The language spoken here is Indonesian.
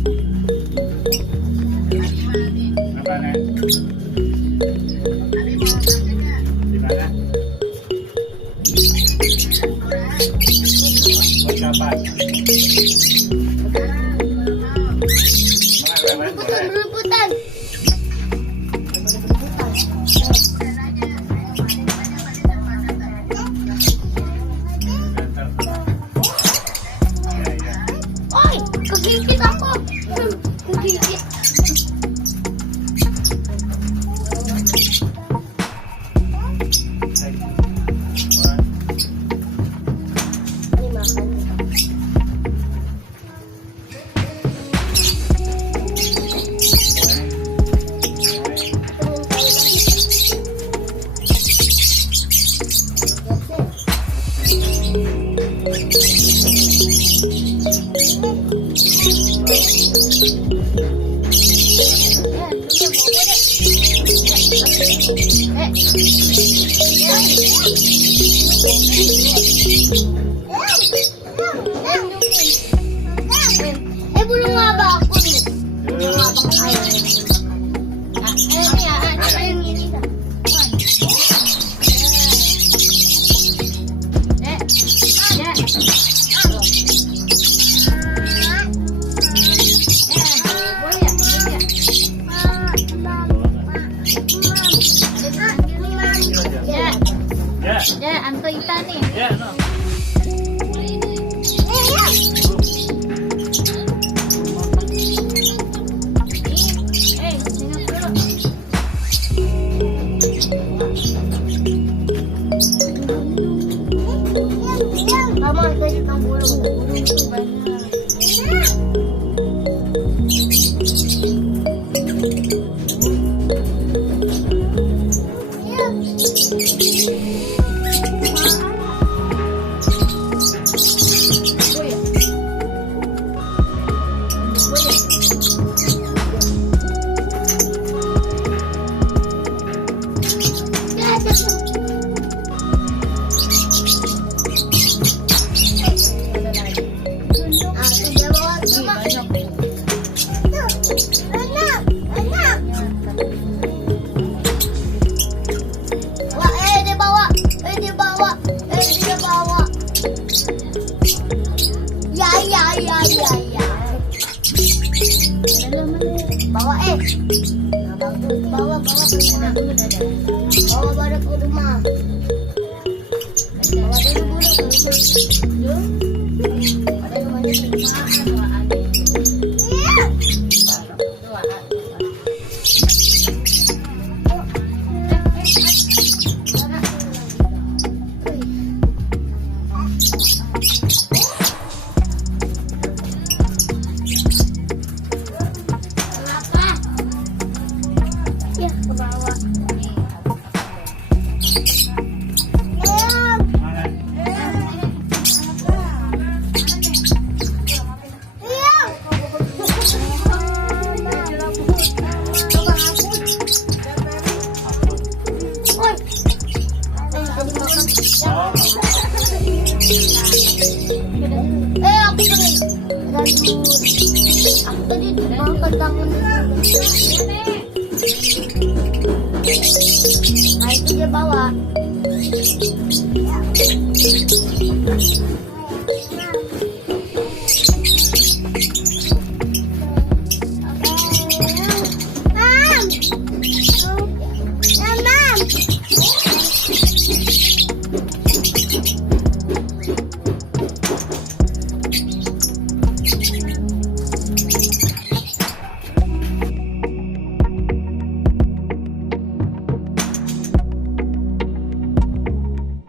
Apa nih? Di mana? Buat kapan? Berebutan. Oi, kegigit aku. Kegigit. Ini makan. Burung apa aku nih? Burung apa air? Ini ya, air ini. Ya, Anto Ita nih. ya, no. Mama, tadi kamu burung. Burung itu banyak. Bawa bawa ke rumah. Bawa ke rumah. Bawa dulu burung ke rumah. Ada rumahnya rumah. Aku tadi mau tentang. Nah itu dia bawa.